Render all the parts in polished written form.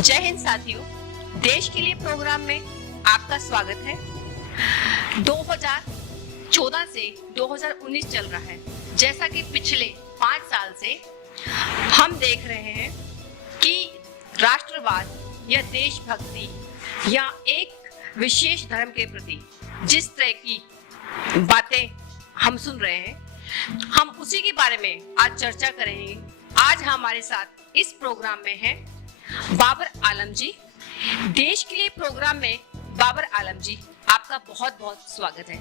जय हिंद साथियों, देश के लिए प्रोग्राम में आपका स्वागत है। 2014 से 2019 चल रहा है। जैसा कि पिछले 5 साल से हम देख रहे हैं कि राष्ट्रवाद या देशभक्ति या एक विशेष धर्म के प्रति जिस तरह की बातें हम सुन रहे हैं, हम उसी के बारे में आज चर्चा करेंगे। आज हमारे साथ इस प्रोग्राम में हैं बाबर आलम जी। देश के लिए प्रोग्राम में बाबर आलम जी, आपका बहुत बहुत स्वागत है।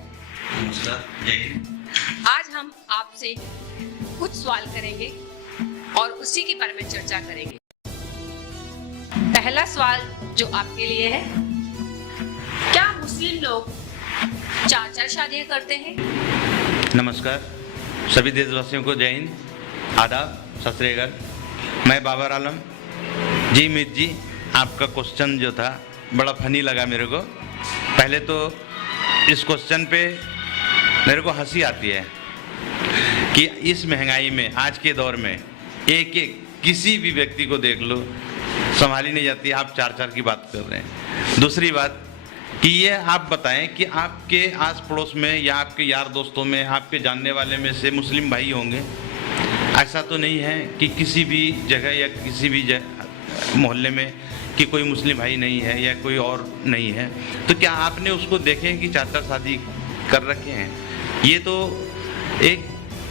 आज हम आपसे कुछ सवाल करेंगे और उसी के बारे में चर्चा करेंगे। पहला सवाल जो आपके लिए है, क्या मुस्लिम लोग 4 शादियां करते हैं? नमस्कार सभी देशवासियों को, जय हिंद, आदाब, सत श्री अकाल। मैं बाबर आलम जी। मीत जी, आपका क्वेश्चन जो था बड़ा फनी लगा मेरे को। पहले तो इस क्वेश्चन पे मेरे को हंसी आती है कि इस महंगाई में, आज के दौर में एक किसी भी व्यक्ति को देख लो, संभाली नहीं जाती, आप 4 की बात कर रहे हैं। दूसरी बात कि ये आप बताएं कि आपके आस पड़ोस में या आपके यार दोस्तों में, आपके जानने वाले में से मुस्लिम भाई होंगे। ऐसा तो नहीं है कि किसी भी जगह या किसी भी मोहल्ले में कि कोई मुस्लिम भाई नहीं है या कोई और नहीं है। तो क्या आपने उसको देखें कि 4 शादी कर रखे हैं? ये तो एक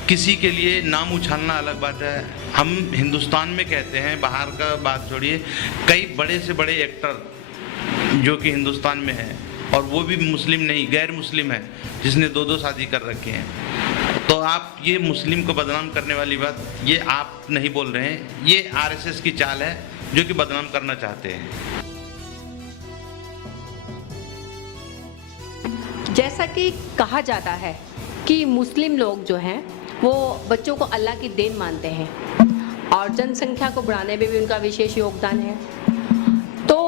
किसी के लिए नाम उछालना अलग बात है। हम हिंदुस्तान में कहते हैं, बाहर का बात छोड़िए, कई बड़े से बड़े एक्टर जो कि हिंदुस्तान में है और वो भी मुस्लिम नहीं, गैर मुस्लिम है, जिसने 2 शादी कर रखे हैं। तो आप ये मुस्लिम को बदनाम करने वाली बात ये आप नहीं बोल रहे हैं, ये आरएसएस की चाल है जो कि बदनाम करना चाहते हैं। जैसा कि कहा जाता है कि मुस्लिम लोग जो हैं वो बच्चों को अल्लाह की देन मानते हैं और जनसंख्या को बढ़ाने में भी उनका विशेष योगदान है। तो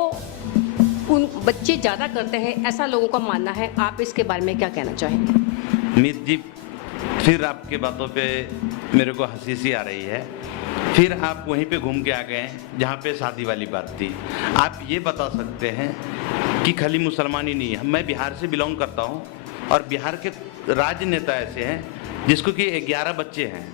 उन बच्चे ज़्यादा करते हैं, ऐसा लोगों का मानना है। आप इसके बारे में क्या कहना चाहेंगे? मीत जी, फिर आपके बातों पे मेरे को हंसी सी आ रही है। फिर आप वहीं पे घूम के आ गए जहाँ पे शादी वाली बात थी। आप ये बता सकते हैं कि खाली मुसलमान ही नहीं है। मैं बिहार से बिलोंग करता हूँ और बिहार के राजनेता ऐसे हैं जिसको कि 11 बच्चे हैं।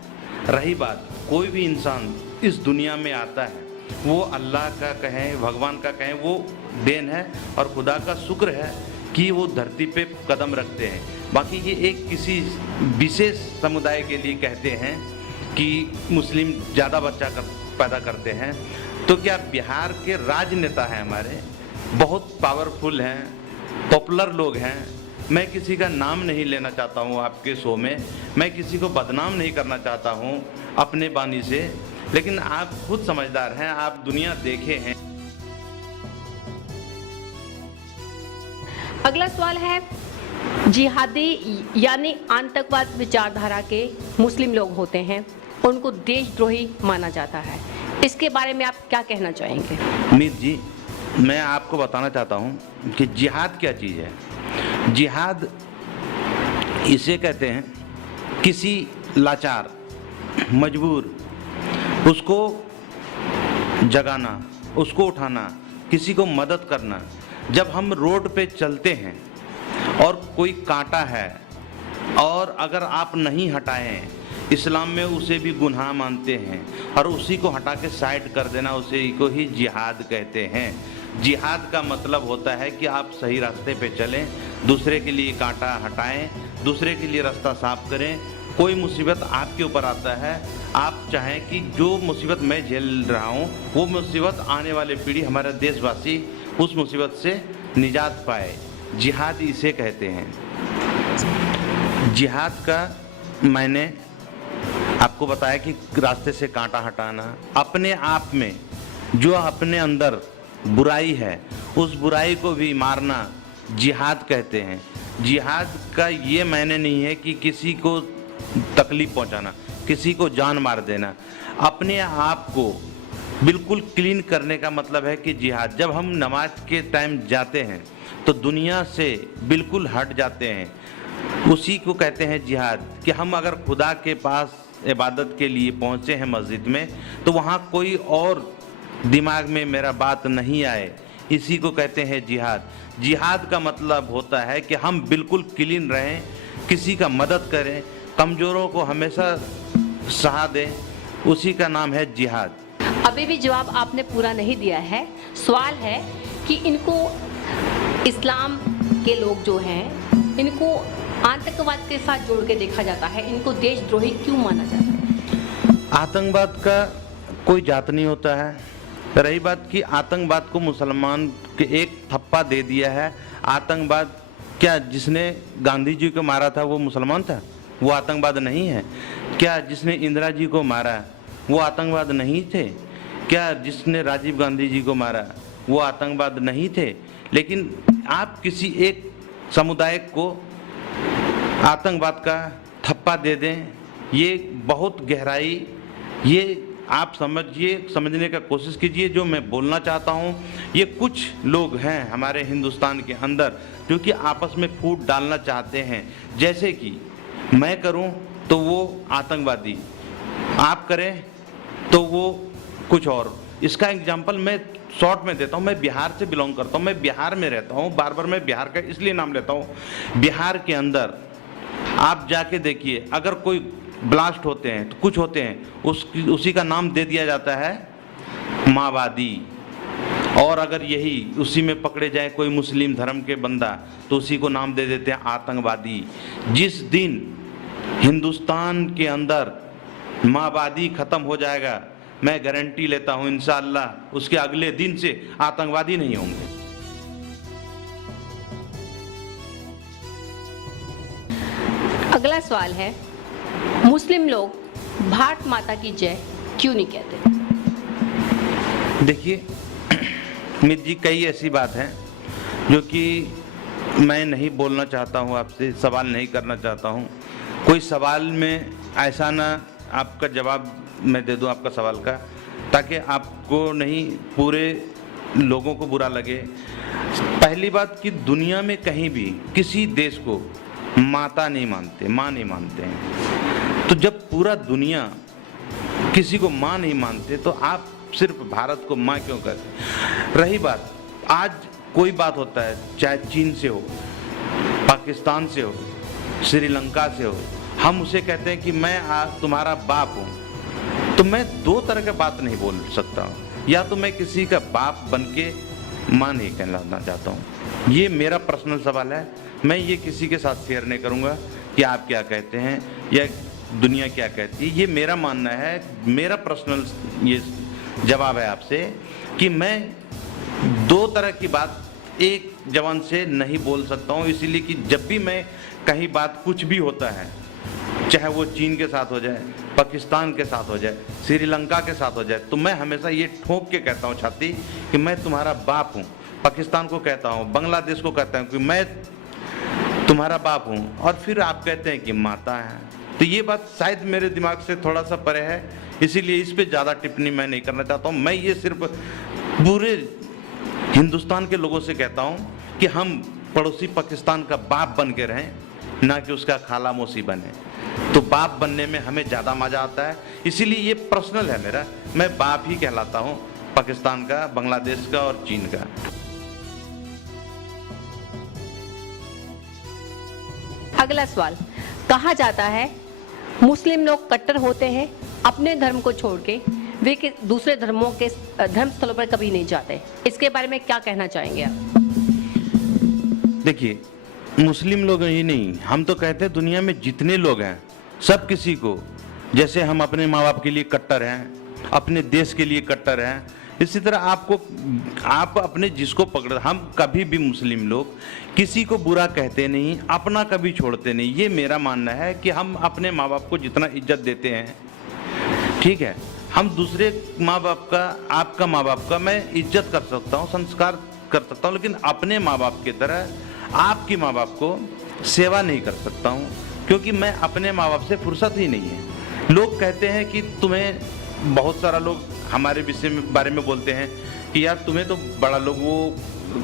रही बात, कोई भी इंसान इस दुनिया में आता है, वो अल्लाह का कहें, भगवान का कहें, वो देन है और खुदा का शुक्र है कि वो धरती पे कदम रखते हैं। बाकी ये एक किसी विशेष समुदाय के लिए कहते हैं कि मुस्लिम ज़्यादा बच्चा पैदा करते हैं। तो क्या बिहार के राजनेता हैं हमारे, बहुत पावरफुल हैं, पॉपुलर लोग हैं। मैं किसी का नाम नहीं लेना चाहता हूँ आपके शो में, मैं किसी को बदनाम नहीं करना चाहता हूँ अपने बानी से, लेकिन आप खुद समझदार हैं, आप दुनिया देखे हैं। अगला सवाल है, जिहादी यानी आतंकवाद विचारधारा के मुस्लिम लोग होते हैं, उनको देशद्रोही माना जाता है। इसके बारे में आप क्या कहना चाहेंगे? मीत जी, मैं आपको बताना चाहता हूँ कि जिहाद क्या चीज़ है। जिहाद इसे कहते हैं किसी लाचार, मजबूर, उसको जगाना, उसको उठाना, किसी को मदद करना। जब हम रोड पे चलते हैं और कोई कांटा है और अगर आप नहीं हटाएं, इस्लाम में उसे भी गुनाह मानते हैं और उसी को हटा के साइड कर देना, उसी को ही जिहाद कहते हैं। जिहाद का मतलब होता है कि आप सही रास्ते पे चलें, दूसरे के लिए कांटा हटाएं, दूसरे के लिए रास्ता साफ करें। कोई मुसीबत आपके ऊपर आता है, आप चाहें कि जो मुसीबत मैं झेल रहा हूँ वो मुसीबत आने वाले पीढ़ी, हमारा देशवासी उस मुसीबत से निजात पाए। जिहाद इसे कहते हैं। जिहाद का मैंने आपको बताया कि रास्ते से कांटा हटाना, अपने आप में जो अपने अंदर बुराई है उस बुराई को भी मारना, जिहाद कहते हैं। जिहाद का ये मायने नहीं है कि किसी को तकलीफ पहुंचाना, किसी को जान मार देना। अपने आप को बिल्कुल क्लीन करने का मतलब है कि जिहाद। जब हम नमाज के टाइम जाते हैं तो दुनिया से बिल्कुल हट जाते हैं, उसी को कहते हैं जिहाद। कि हम अगर खुदा के पास इबादत के लिए पहुँचे हैं मस्जिद में, तो वहाँ कोई और दिमाग में मेरा बात नहीं आए, इसी को कहते हैं जिहाद। जिहाद का मतलब होता है कि हम बिल्कुल क्लीन रहें, किसी का मदद करें, कमज़ोरों को हमेशा सहारा दें, उसी का नाम है जिहाद। अभी भी जवाब आपने पूरा नहीं दिया है। सवाल है कि इनको इस्लाम के लोग जो हैं, इनको आतंकवाद के साथ जोड़ के देखा जाता है, इनको देशद्रोही क्यों माना जाता है? आतंकवाद का कोई जात नहीं होता है। रही बात कि आतंकवाद को मुसलमान के एक थप्पा दे दिया है। आतंकवाद क्या जिसने गांधी जी को मारा था वो मुसलमान था? वो आतंकवाद नहीं है। क्या जिसने इंदिरा जी को मारा वो आतंकवाद नहीं थे? क्या जिसने राजीव गांधी जी को मारा वो आतंकवाद नहीं थे? लेकिन आप किसी एक समुदाय को आतंकवाद का थप्पा दे दें, ये बहुत गहराई, ये आप समझने का कोशिश कीजिए। जो मैं बोलना चाहता हूँ, ये कुछ लोग हैं हमारे हिंदुस्तान के अंदर जो कि आपस में फूट डालना चाहते हैं। जैसे कि मैं करूँ तो वो आतंकवादी, आप करें तो वो कुछ और। इसका एग्जाम्पल मैं शॉर्ट में देता हूँ। मैं बिहार से बिलोंग करता हूँ, मैं बिहार में रहता हूँ। बार बार मैं बिहार का इसलिए नाम लेता हूँ, बिहार के अंदर आप जाके देखिए, अगर कोई ब्लास्ट होते हैं तो कुछ होते हैं उसी का नाम दे दिया जाता है माओवादी। और अगर यही उसी में पकड़े जाए कोई मुस्लिम धर्म के बंदा तो उसी को नाम दे देते हैं आतंकवादी। जिस दिन हिंदुस्तान के अंदर माओवादी खत्म हो जाएगा, मैं गारंटी लेता हूं इंशाअल्लाह उसके अगले दिन से आतंकवादी नहीं होंगे। अगला सवाल है, मुस्लिम लोग भारत माता की जय क्यों नहीं कहते? देखिए मित जी, कई ऐसी बात है जो कि मैं नहीं बोलना चाहता हूँ, आपसे सवाल नहीं करना चाहता हूँ। कोई सवाल में ऐसा ना आपका जवाब मैं दे दूं आपका सवाल का, ताकि आपको नहीं पूरे लोगों को बुरा लगे। पहली बात कि दुनिया में कहीं भी किसी देश को माता नहीं मानते, माँ नहीं मानते हैं। तो जब पूरा दुनिया किसी को माँ नहीं मानते तो आप सिर्फ भारत को माँ क्यों कहते? रही बात, आज कोई बात होता है, चाहे चीन से हो, पाकिस्तान से हो, श्रीलंका से हो, हम उसे कहते हैं कि मैं तुम्हारा बाप हूँ। तो मैं दो तरह का बात नहीं बोल सकता हूँ, या तो मैं किसी का बाप बन के माँ नहीं कहलाना चाहता हूँ। ये मेरा पर्सनल सवाल है, मैं ये किसी के साथ शेयर नहीं करूँगा कि आप क्या कहते हैं या दुनिया क्या कहती है। ये मेरा मानना है, मेरा पर्सनल ये जवाब है आपसे कि मैं दो तरह की बात एक जवान से नहीं बोल सकता हूँ। इसीलिए कि जब भी मैं कहीं बात कुछ भी होता है, चाहे वो चीन के साथ हो जाए, पाकिस्तान के साथ हो जाए, श्रीलंका के साथ हो जाए, तो मैं हमेशा ये ठोक के कहता हूँ छाती कि मैं तुम्हारा बाप हूँ। पाकिस्तान को कहता हूँ, बांग्लादेश को कहता हूँ कि मैं तुम्हारा बाप हूँ, और फिर आप कहते हैं कि माता है। तो ये बात शायद मेरे दिमाग से थोड़ा सा परे है, इसीलिए इस पर ज़्यादा टिप्पणी मैं नहीं करना चाहता हूँ। मैं ये सिर्फ पूरे हिंदुस्तान के लोगों से कहता हूँ कि हम पड़ोसी पाकिस्तान का बाप बन के रहें, ना कि उसका खाला मौसी बने। तो बाप बनने में हमें ज़्यादा मज़ा आता है, इसीलिए ये पर्सनल है मेरा, मैं बाप ही कहलाता हूँ पाकिस्तान का, बांग्लादेश का और चीन का। अगला सवाल, कहा जाता है मुस्लिम लोग कट्टर होते हैं, अपने धर्म को छोड़ के वे दूसरे धर्मों के धर्म स्थलों पर कभी नहीं जाते। इसके बारे में क्या कहना चाहेंगे आप? देखिए, मुस्लिम लोग ही नहीं, हम तो कहते हैं दुनिया में जितने लोग हैं सब किसी को, जैसे हम अपने माँ बाप के लिए कट्टर हैं, अपने देश के लिए कट्टर हैं, इसी तरह आप अपने जिसको पकड़, हम कभी भी मुस्लिम लोग किसी को बुरा कहते नहीं, अपना कभी छोड़ते नहीं। ये मेरा मानना है कि हम अपने माँ बाप को जितना इज्जत देते हैं, ठीक है, हम दूसरे माँ बाप का, आपका माँ बाप का मैं इज्जत कर सकता हूँ, संस्कार कर सकता हूँ, लेकिन अपने माँ बाप की तरह आपकी माँ बाप को सेवा नहीं कर सकता हूँ, क्योंकि मैं अपने माँ बाप से फुर्सत ही नहीं है। लोग कहते हैं कि तुम्हें, बहुत सारा लोग हमारे विषय में बारे में बोलते हैं कि यार तुम्हें तो बड़ा लोग वो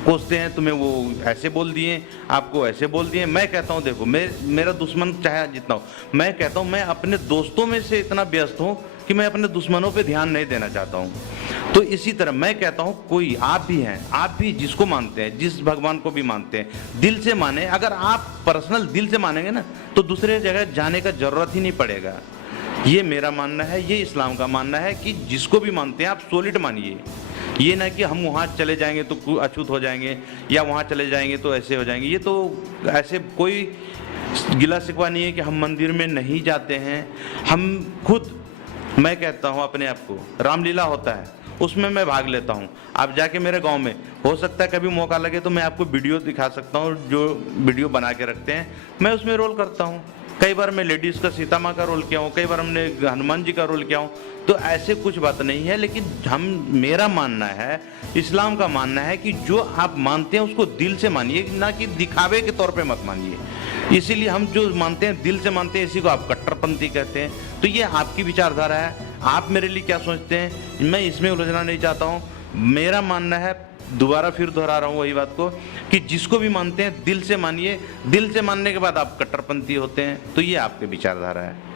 कोसते हैं, तुम्हें वो ऐसे बोल दिए, आपको ऐसे बोल दिए। मैं कहता हूँ देखो, मेरा दुश्मन चाहे जितना हो, मैं कहता हूँ मैं अपने दोस्तों में से इतना व्यस्त हूँ कि मैं अपने दुश्मनों पे ध्यान नहीं देना चाहता हूँ। तो इसी तरह मैं कहता हूँ, कोई आप भी हैं, आप भी जिसको मानते हैं, जिस भगवान को भी मानते हैं, दिल से माने। अगर आप पर्सनल दिल से मानेंगे ना तो दूसरे जगह जाने का जरूरत ही नहीं पड़ेगा। ये मेरा मानना है, ये इस्लाम का मानना है कि जिसको भी मानते हैं आप सॉलिड मानिए। ये ना कि हम वहाँ चले जाएंगे तो अछूत हो जाएंगे, या वहाँ चले जाएंगे तो ऐसे हो जाएंगे। ये तो ऐसे कोई गिला शिकवा नहीं है कि हम मंदिर में नहीं जाते हैं। हम खुद, मैं कहता हूँ अपने आप को, रामलीला होता है उसमें मैं भाग लेता हूँ। आप जाके मेरे गांव में, हो सकता है कभी मौका लगे तो मैं आपको वीडियो दिखा सकता हूँ, जो वीडियो बना के रखते हैं, मैं उसमें रोल करता हूँ। कई बार मैं लेडीज़ का सीता माँ का रोल किया हूँ, कई बार हमने हनुमान जी का रोल किया हूँ। तो ऐसे कुछ बात नहीं है, लेकिन मेरा मानना है, इस्लाम का मानना है कि जो आप मानते हैं उसको दिल से मानिए, ना कि दिखावे के तौर पे मत मानिए। इसीलिए हम जो मानते हैं दिल से मानते हैं, इसी को आप कट्टरपंथी कहते हैं। तो ये आपकी विचारधारा है, आप मेरे लिए क्या सोचते हैं, मैं इसमें उलझना नहीं चाहता हूँ। मेरा मानना है, दोबारा फिर दोहरा रहा हूँ वही बात को, कि जिसको भी मानते हैं दिल से मानिए। दिल से मानने के बाद आप कट्टरपंथी होते हैं, तो ये आपकी विचारधारा है।